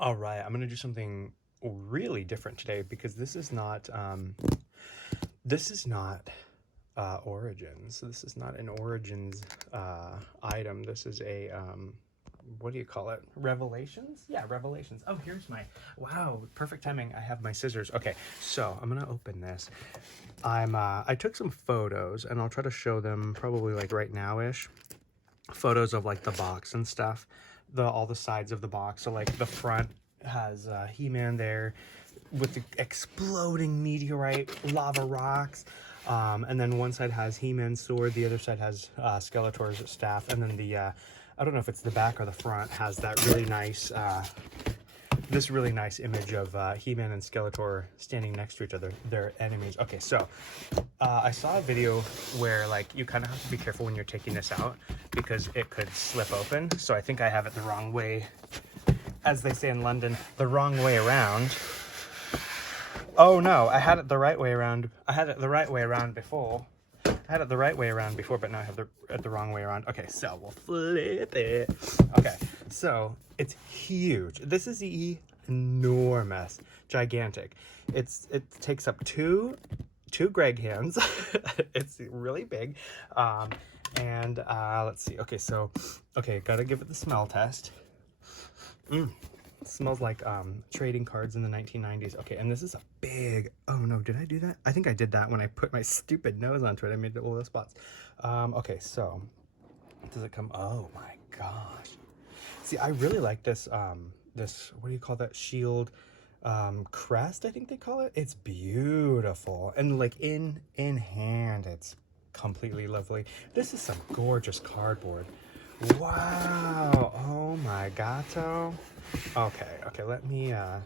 All right, I'm gonna do something really different today because this is not Origins. This is not an Origins item. This is a what do you call it? Revelations? Yeah, Revelations. Oh, here's my, wow, perfect timing. I have my scissors. Okay, so I'm gonna open this. I took some photos and I'll try to show them probably like right now-ish. Photos of like the box and stuff, all the sides of the box. So like the front has He-Man there with the exploding meteorite lava rocks, and then one side has He-Man's sword, the other side has Skeletor's staff, and then the I don't know if it's the back or the front has that really nice this really nice image of He-Man and Skeletor standing next to each other. They're enemies. Okay, so I saw a video where like you kind of have to be careful when you're taking this out because it could slip open. So I think I have it the wrong way, as they say in London, the wrong way around. Oh no, I had it the right way around. I had it the right way around before. I had it the right way around before, but now I have it the wrong way around. Okay, so we'll flip it. Okay, so it's huge. This is enormous, gigantic. It takes up two Greg hands. It's really big. And let's see. Okay, so gotta give it the smell test. It smells like trading cards in the 1990s. Okay, and this is a big, oh no, did I do that? I think I did that when I put my stupid nose onto it. I made all those spots. Okay, so does it come? Oh my gosh. See, I really like this, this, what do you call that? Shield crest, I think they call it. It's beautiful. And like in hand, it's completely lovely. This is some gorgeous cardboard. Wow. Oh my gato. Okay, let me I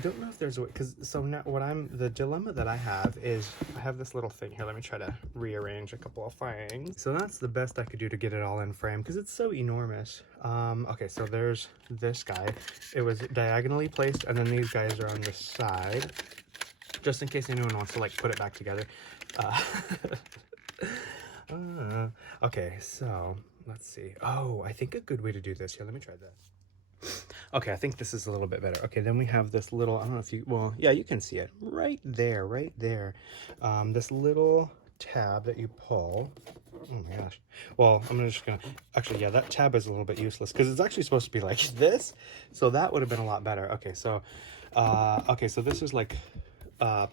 don't know if there's a way, because so now the dilemma that I have is I have this little thing here. Let me try to rearrange a couple of things. So that's the best I could do to get it all in frame because it's so enormous. Okay, so there's this guy. It was diagonally placed, and then these guys are on the side, just in case anyone wants to like put it back together. Okay, so let's see. Oh, I think a good way to do this here. Let me try that. Okay, I think this is a little bit better. Okay, then we have this little, I don't know if you, well, yeah, you can see it right there, right there. This little tab that you pull. Oh my gosh. Well, I'm just gonna, actually, yeah, that tab is a little bit useless because it's actually supposed to be like this. So that would have been a lot better. Okay, so this is like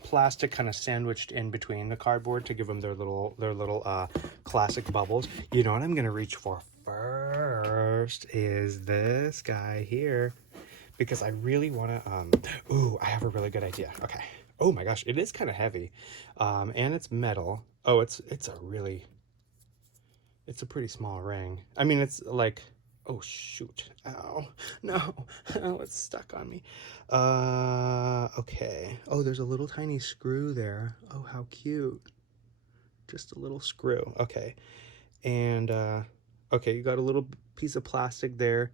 plastic kind of sandwiched in between the cardboard to give them their little classic bubbles. You know what I'm gonna reach for first is this guy here because I really want to ooh, I have a really good idea. Okay, oh my gosh, it is kind of heavy, and it's metal. Oh, it's a pretty small ring. I mean, it's like, oh shoot, ow, no, oh, it's stuck on me. Okay, oh, there's a little tiny screw there. Oh, how cute. Just a little screw. Okay, and okay, you got a little piece of plastic there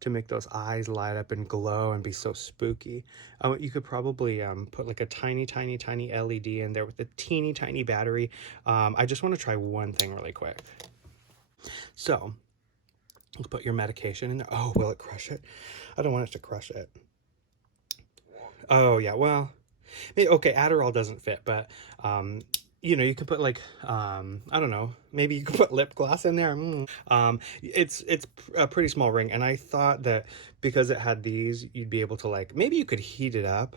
to make those eyes light up and glow and be so spooky. You could probably put like a tiny LED in there with a teeny tiny battery. I just want to try one thing really quick. So put your medication in there. Oh, will it crush it? I don't want it to crush it. Oh yeah, well, maybe, okay, Adderall doesn't fit, but you know, you could put like I don't know, maybe you could put lip gloss in there. It's a pretty small ring, and I thought that because it had these, you'd be able to like, maybe you could heat it up.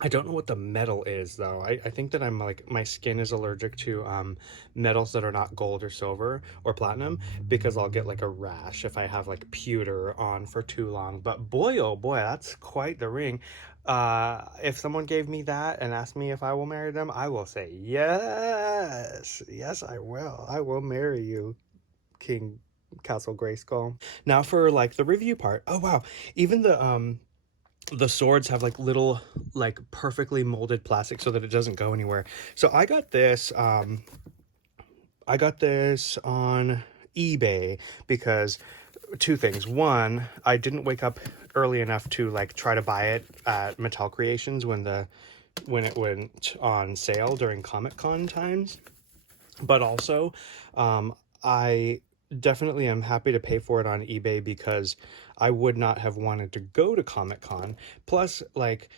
I don't know what the metal is though. I think that I'm like, my skin is allergic to metals that are not gold or silver or platinum because I'll get like a rash if I have like pewter on for too long. But boy, oh boy, that's quite the ring. If someone gave me that and asked me if I will marry them, I will say yes. Yes, I will. I will marry you, King Castle Grayskull. Now for like the review part. Oh wow. Even the swords have like little like perfectly molded plastic so that it doesn't go anywhere. So I got this on eBay because two things. One, I didn't wake up early enough to like try to buy it at Mattel Creations when it went on sale during Comic-Con times. But also, I definitely am happy to pay for it on eBay because I would not have wanted to go to Comic-Con. Plus, like,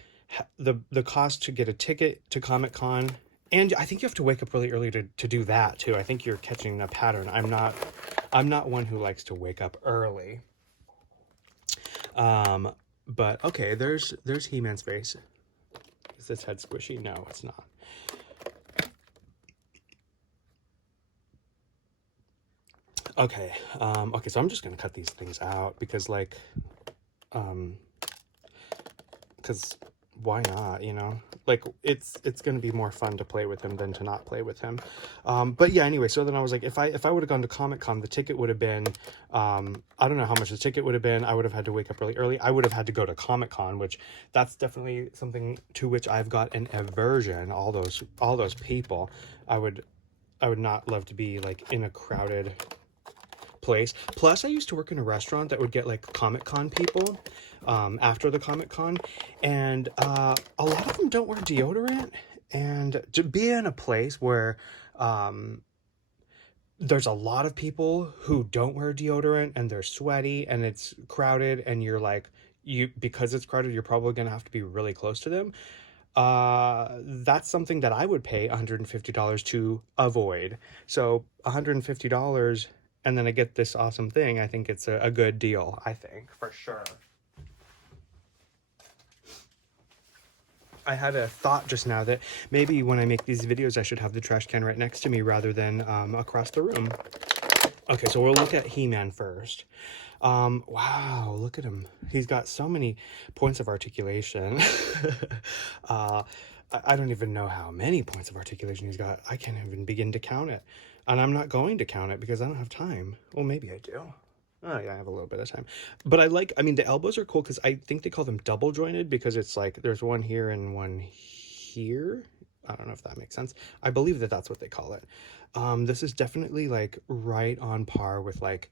the cost to get a ticket to Comic-Con, and I think you have to wake up really early to do that too. I think you're catching a pattern. I'm not one who likes to wake up early. But okay, there's He-Man's face. Is this head squishy? No, it's not. Okay, okay, so I'm just gonna cut these things out because, like, because why not, you know? Like, it's gonna be more fun to play with him than to not play with him. But yeah, anyway, so then I was like, if I would have gone to Comic-Con, the ticket would have been, I don't know how much the ticket would have been. I would have had to wake up really early. I would have had to go to Comic-Con, which that's definitely something to which I've got an aversion. All those people. I would not love to be, like, in a crowded place. Plus, I used to work in a restaurant that would get, like, Comic-Con people after the Comic-Con, and a lot of them don't wear deodorant. And to be in a place where there's a lot of people who don't wear deodorant and they're sweaty and it's crowded, and you're like, because it's crowded, you're probably gonna have to be really close to them. That's something that I would pay $150 to avoid. So $150, and then I get this awesome thing. I think it's a good deal, I think, for sure. I had a thought just now that maybe when I make these videos, I should have the trash can right next to me rather than across the room. Okay, so we'll look at He-Man first. Wow, look at him. He's got so many points of articulation. I don't even know how many points of articulation he's got. I can't even begin to count it. And I'm not going to count it because I don't have time. Well, maybe I do. Oh, yeah, I have a little bit of time. But I mean, the elbows are cool because I think they call them double jointed because it's like there's one here and one here. I don't know if that makes sense. I believe that that's what they call it. This is definitely, like, right on par with, like,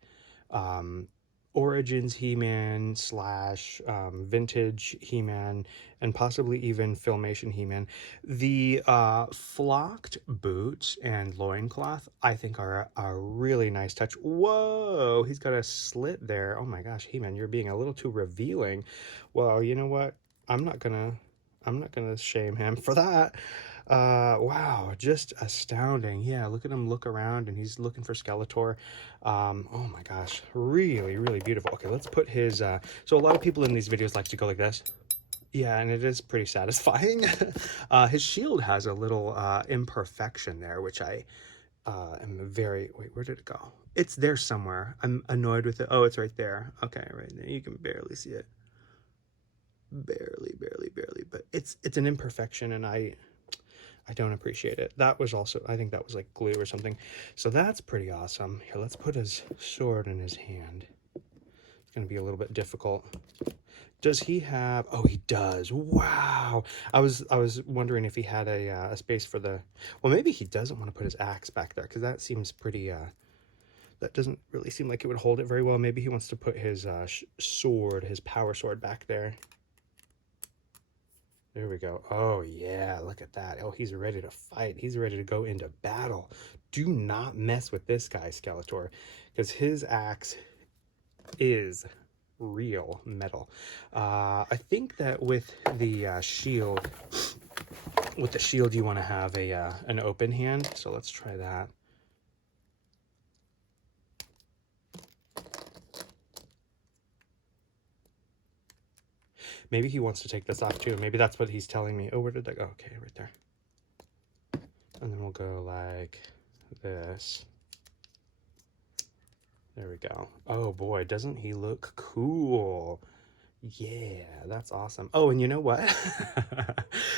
Origins He-Man / vintage He-Man, and possibly even Filmation He-Man. The flocked boots and loincloth, I think, are a really nice touch. Whoa, he's got a slit there. Oh my gosh, He-Man, you're being a little too revealing. Well, you know what? I'm not gonna shame him for that. Wow, just astounding. Yeah, look at him look around, and he's looking for Skeletor. Oh my gosh, really, really beautiful. Okay, let's put his, so a lot of people in these videos like to go like this. Yeah, and it is pretty satisfying. His shield has a little imperfection there, which I am very, wait, where did it go? It's there somewhere. I'm annoyed with it. Oh, it's right there. Okay, right there. You can barely see it. Barely, but it's an imperfection, and I don't appreciate it. That was also, I think that was like glue or something. So that's pretty awesome. Here, let's put his sword in his hand. It's going to be a little bit difficult. Does he have, oh, he does. Wow. I was wondering if he had a space for the, well, maybe he doesn't want to put his axe back there because that seems pretty, that doesn't really seem like it would hold it very well. Maybe he wants to put his sword, his power sword back there. There we go. Oh, yeah, look at that. Oh, he's ready to fight. He's ready to go into battle. Do not mess with this guy, Skeletor, because his axe is real metal. I think that with the shield, you want to have an open hand. So let's try that. Maybe he wants to take this off too. Maybe that's what he's telling me. Oh, where did that go? Okay, right there. And then we'll go like this. There we go. Oh boy, doesn't he look cool? Yeah, that's awesome. Oh, and you know what?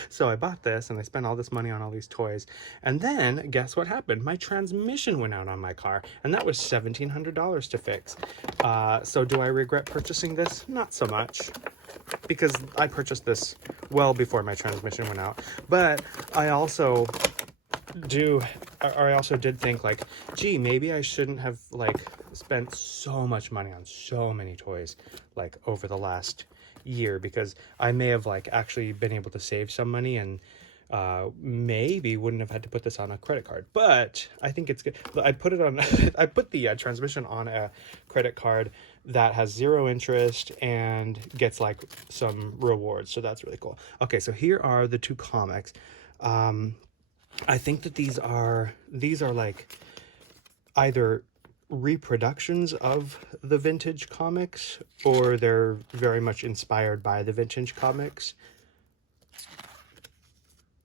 So I bought this and I spent all this money on all these toys. And then guess what happened? My transmission went out on my car, and that was $1,700 to fix. So do I regret purchasing this? Not so much, because I purchased this well before my transmission went out. But I also did think, like, gee, maybe I shouldn't have, like, spent so much money on so many toys, like, over the last year, because I may have, like, actually been able to save some money and maybe wouldn't have had to put this on a credit card, but I think it's good. I put it on, I put the transmission on a credit card that has 0 interest and gets like some rewards. So that's really cool. Okay, so here are the 2 comics. I think that these are like either reproductions of the vintage comics, or they're very much inspired by the vintage comics.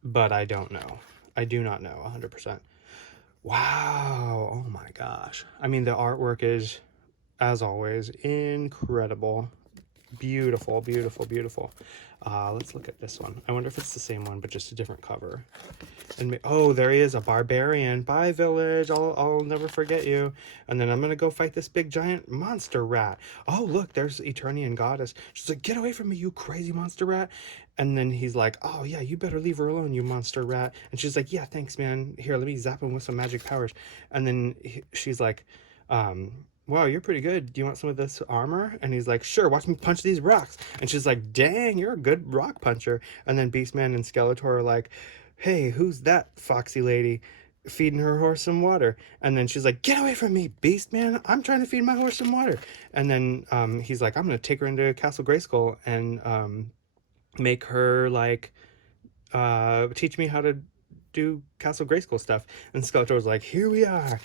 But I don't know. I do not know 100%. Wow. Oh my gosh. I mean, the artwork is, as always, incredible. Beautiful, beautiful, beautiful. Let's look at this one. I wonder if it's the same one, but just a different cover. And oh, there he is, a barbarian. Bye, village. I'll never forget you. And then I'm gonna go fight this big giant monster rat. Oh, look, there's Eternian goddess. She's like, get away from me, you crazy monster rat. And then he's like, oh yeah, you better leave her alone, you monster rat. And she's like, yeah, thanks, man. Here, let me zap him with some magic powers. And then she's like, wow, you're pretty good. Do you want some of this armor? And he's like, sure, watch me punch these rocks. And she's like, dang, you're a good rock puncher. And then Beastman and Skeletor are like, hey, who's that foxy lady feeding her horse some water? And then she's like, get away from me, Beastman. I'm trying to feed my horse some water. And then he's like, I'm going to take her into Castle Grayskull and make her like teach me how to do Castle Grayskull stuff. And Skeletor's like, here we are.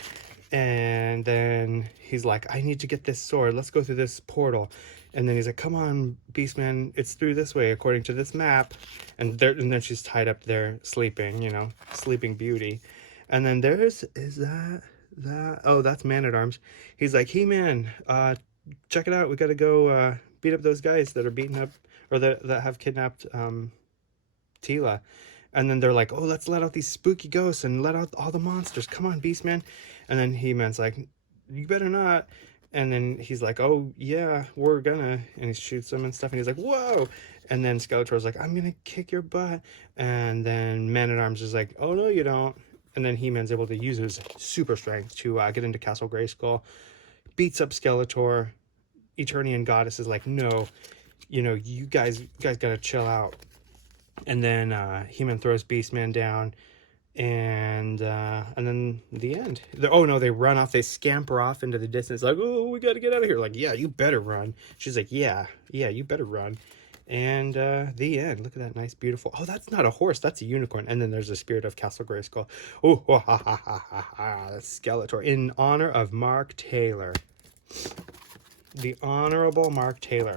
And then he's like, I need to get this sword. Let's go through this portal. And then he's like, come on, Beastman, it's through this way according to this map. And then she's tied up there sleeping, you know, Sleeping Beauty. And then is that oh, that's Man-at-Arms. He's like, He-Man, check it out. We got to go beat up those guys that are beating up, or that have kidnapped Teela. And then they're like, oh, let's let out these spooky ghosts and let out all the monsters. Come on, Beastman. And then He-Man's like, you better not. And then he's like, oh, yeah, we're gonna. And he shoots them and stuff. And he's like, whoa. And then Skeletor's like, I'm gonna kick your butt. And then Man-at-Arms is like, oh, no, you don't. And then He-Man's able to use his super strength to get into Castle Grayskull. Beats up Skeletor. Eternian Goddess is like, no, you know, you guys gotta chill out. And then He-Man throws Beastman down, and then the end. Oh no, they run off. They scamper off into the distance, like, oh, we got to get out of here. Like, yeah, you better run. She's like, yeah, you better run. And the end. Look at that nice, beautiful. Oh, that's not a horse. That's a unicorn. And then there's the spirit of Castle Grayskull. Oh, ha ha ha ha ha. Skeletor, in honor of Mark Taylor, the Honorable Mark Taylor.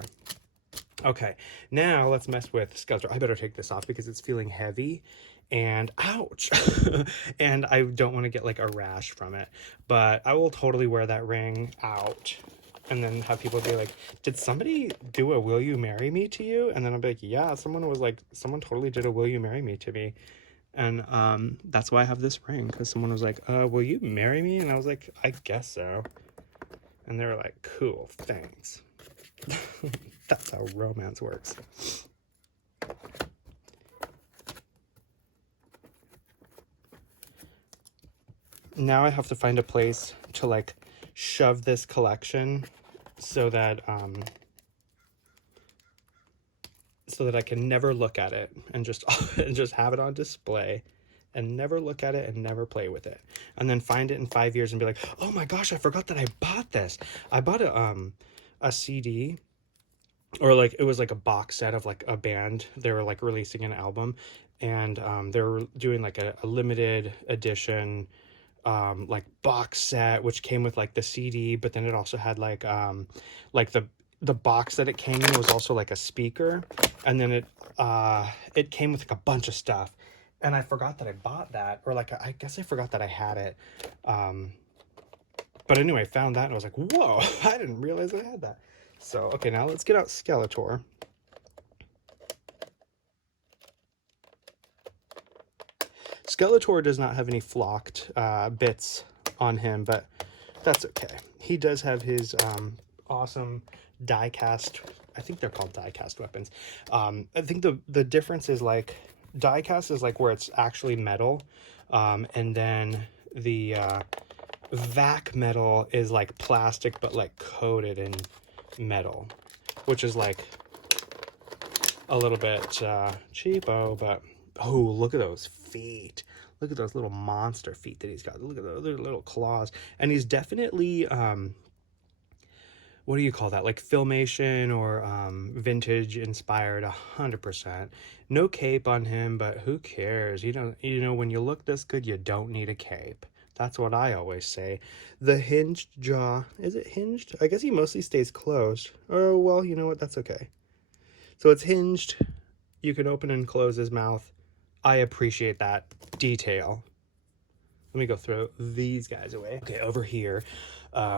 Okay, now let's mess with Skeletor. I better take this off because it's feeling heavy, and ouch. And I don't want to get like a rash from it, but I will totally wear that ring out and then have people be like, did somebody do a will you marry me to you? And then I'll be like, yeah, someone totally did a will you marry me to me. And that's why I have this ring, because someone was like, will you marry me? And I was like, I guess so. And they were like, cool, thanks. That's how romance works. Now I have to find a place to like shove this collection so that I can never look at it and just have it on display and never look at it and never play with it, and then find it in 5 years and be like, oh my gosh, I forgot that I bought this. I bought a CD, or like it was like a box set of like a band. They were like releasing an album, and they were doing like a limited edition like box set, which came with like the CD, but then it also had like the box that it came in was also like a speaker, and then it came with like a bunch of stuff, and I forgot that I bought that, or like I guess I forgot that I had it. But anyway, I found that and I was like, whoa, I didn't realize I had that. So, okay, now let's get out Skeletor. Skeletor does not have any flocked bits on him, but that's okay. He does have his awesome die-cast, I think they're called die-cast weapons. I think the difference is like, die-cast is like where it's actually metal, and then the vac metal is like plastic but like coated in metal, which is like a little bit cheapo, but Oh, look at those feet. Look at those little monster feet that he's got. Look at those little claws. And he's definitely, what do you call that? Like filmation or vintage inspired, 100%. No cape on him, but who cares? You know, when you look this good, you don't need a cape. That's what I always say. The hinged jaw, is it hinged? I guess he mostly stays closed. Oh, well, you know what? That's okay. So it's hinged. You can open and close his mouth. I appreciate that detail. Let me go throw these guys away. Okay, over here,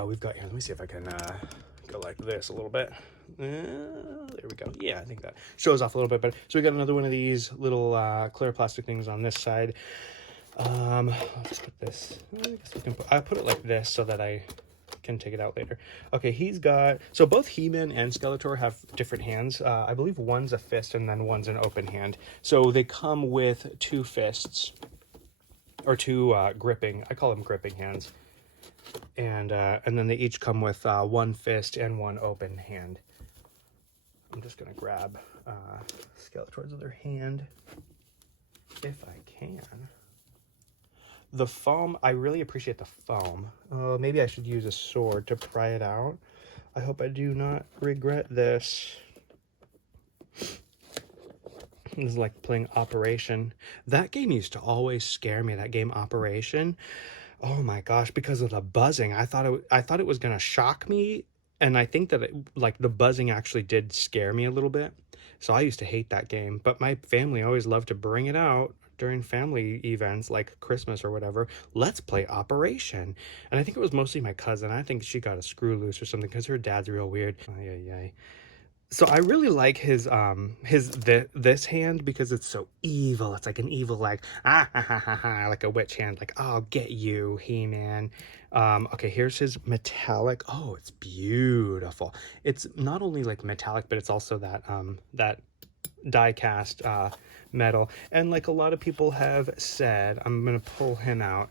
we've got here. Let me see if I can go like this a little bit. There we go. Yeah, I think that shows off a little bit better. So we got another one of these little clear plastic things on this side. Let's put this. I guess we can I put it like this so that I can take it out later. Okay, he's got, so both He-Man and Skeletor have different hands. I believe one's a fist and then one's an open hand. So they come with 2 fists or 2 gripping. I call them gripping hands. And then they each come with 1 fist and 1 open hand. I'm just gonna grab Skeletor's other hand if I can. The foam, I really appreciate the foam. Maybe I should use a sword to pry it out. I hope I do not regret this. This is like playing Operation. That game used to always scare me, that game Operation. Oh my gosh, because of the buzzing. I thought it was gonna shock me, and I think that like the buzzing actually did scare me a little bit. So I used to hate that game, but my family always loved to bring it out during family events like Christmas or whatever. Let's play Operation. And I think it was mostly my cousin. I think she got a screw loose or something because her dad's real weird. Ay, ay, ay. So I really like this hand because it's so evil. It's like an evil, like like a witch hand, like I'll get you, He-Man. Okay, here's his metallic. Oh, it's beautiful. It's not only like metallic, but it's also that that die cast metal. And like a lot of people have said, I'm gonna pull him out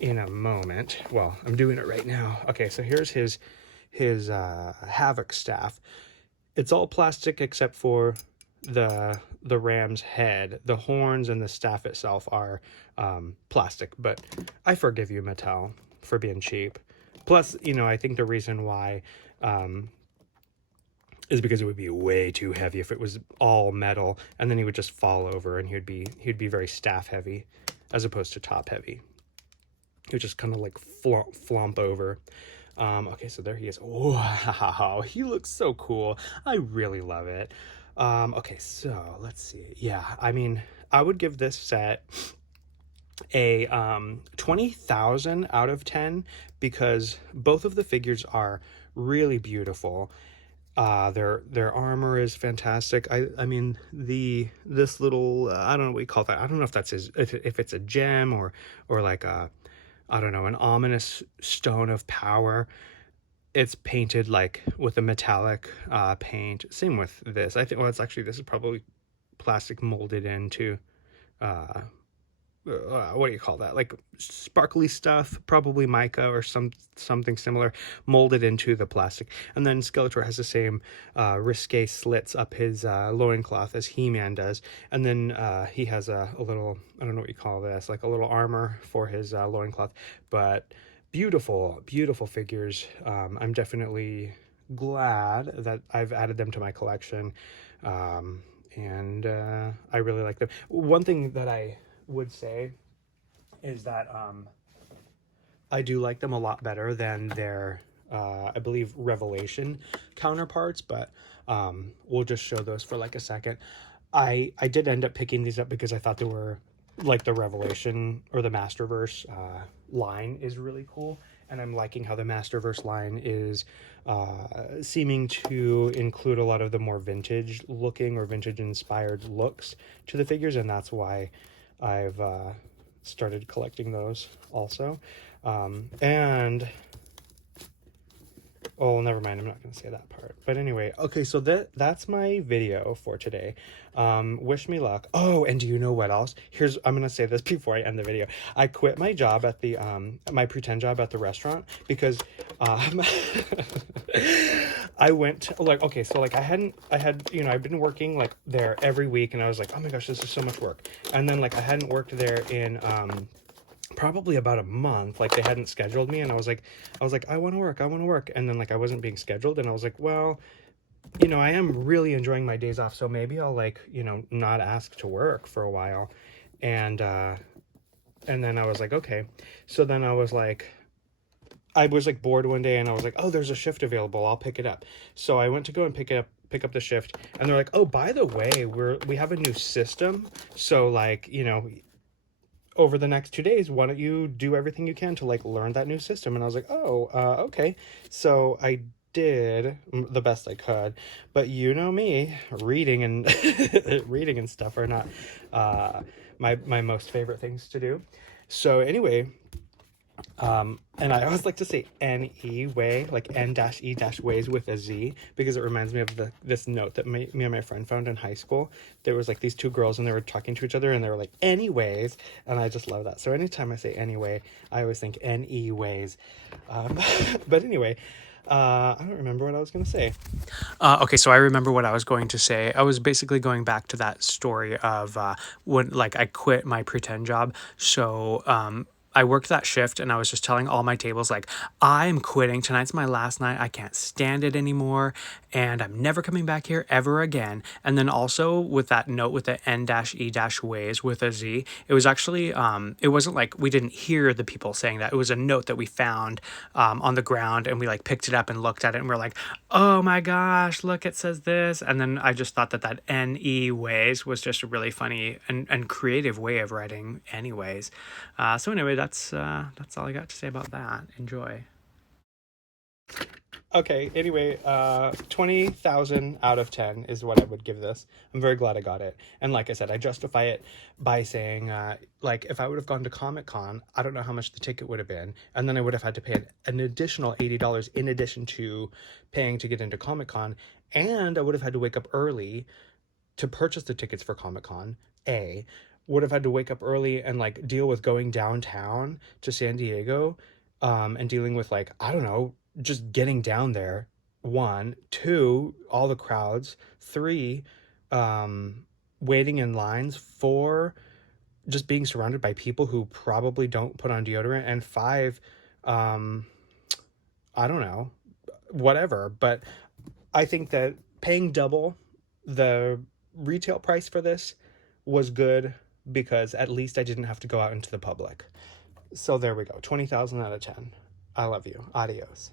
in a moment. Well, I'm doing it right now. Okay, so here's his Havoc staff. It's all plastic except for the ram's head. The horns and the staff itself are plastic, but I forgive you, Mattel, for being cheap. Plus, you know, I think the reason why is because it would be way too heavy if it was all metal, and then he would just fall over and he'd be very staff heavy as opposed to top heavy. He would just kind of like flump over. Okay, so there he is. Wow, he looks so cool. I really love it. Okay, so let's see. Yeah, I mean, I would give this set a 20,000 out of 10 because both of the figures are really beautiful. Their armor is fantastic. I mean, this little I don't know what you call that. I don't know if that's if it's a gem or like a, I don't know, an ominous stone of power. It's painted like with a metallic paint. Same with this. I think, well, it's actually, this is probably plastic molded into, what do you call that? Like sparkly stuff, probably mica or something similar, molded into the plastic. And then Skeletor has the same risque slits up his loincloth as He-Man does. And then he has a little, I don't know what you call this, like a little armor for his loincloth. But beautiful, beautiful figures. I'm definitely glad that I've added them to my collection. And I really like them. One thing that I would say is that I do like them a lot better than their I believe Revelation counterparts, but we'll just show those for like a second. I did end up picking these up because I thought they were like the Revelation or the Masterverse line is really cool, and I'm liking how the Masterverse line is seeming to include a lot of the more vintage looking or vintage inspired looks to the figures, and that's why I've started collecting those also. And oh, never mind, I'm not going to say that part. But anyway, okay, so that's my video for today. Wish me luck. Oh, and do you know what else? I'm going to say this before I end the video. I quit my job at the, my pretend job at the restaurant because I went like, okay, so like I had, you know, I've been working like there every week, and I was like, oh my gosh, this is so much work. And then like I hadn't worked there in probably about a month. Like they hadn't scheduled me, and I was like, I want to work. And then like I wasn't being scheduled, and I was like, well, you know, I am really enjoying my days off, so maybe I'll like, you know, not ask to work for a while. And then I was like, okay. So then I was like bored one day, and I was like, oh, there's a shift available, I'll pick it up. So I went to go and pick up the shift, and they're like, oh, by the way, we have a new system, so like, you know, over the next 2 days, why don't you do everything you can to like learn that new system? And I was like, oh, okay. So I did the best I could, but you know me, reading and reading and stuff are not my most favorite things to do. So anyway, and I always like to say N-E way, like N-E-ways with a Z, because it reminds me of this note that me and my friend found in high school. There was like these two girls, and they were talking to each other, and they were like, anyways, and I just love that. So anytime I say anyway, I always think N-E ways. But anyway, I don't remember what I was going to say. Okay, so I remember what I was going to say. I was basically going back to that story of when like I quit my pretend job. So I worked that shift, and I was just telling all my tables, like, I'm quitting. Tonight's my last night. I can't stand it anymore, and I'm never coming back here ever again. And then also with that note with the N-E-ways with a Z, it was actually, it wasn't like we didn't hear the people saying that. It was a note that we found on the ground, and we like picked it up and looked at it, and we're like, oh my gosh, look, it says this. And then I just thought that N-E-ways was just a really funny and creative way of writing anyways. So anyway, that's all I got to say about that. Enjoy. Okay, anyway, 20,000 out of 10 is what I would give this. I'm very glad I got it. And like I said, I justify it by saying, like, if I would have gone to Comic-Con, I don't know how much the ticket would have been. And then I would have had to pay an additional $80 in addition to paying to get into Comic-Con. And I would have had to wake up early to purchase the tickets for Comic-Con, would have had to wake up early and like deal with going downtown to San Diego, and dealing with like, I don't know, just getting down there. 1, 2, all the crowds. 3, waiting in lines. 4, just being surrounded by people who probably don't put on deodorant. And 5, I don't know, whatever. But I think that paying double the retail price for this was good, because at least I didn't have to go out into the public. So there we go. 20,000 out of 10. I love you. Adios.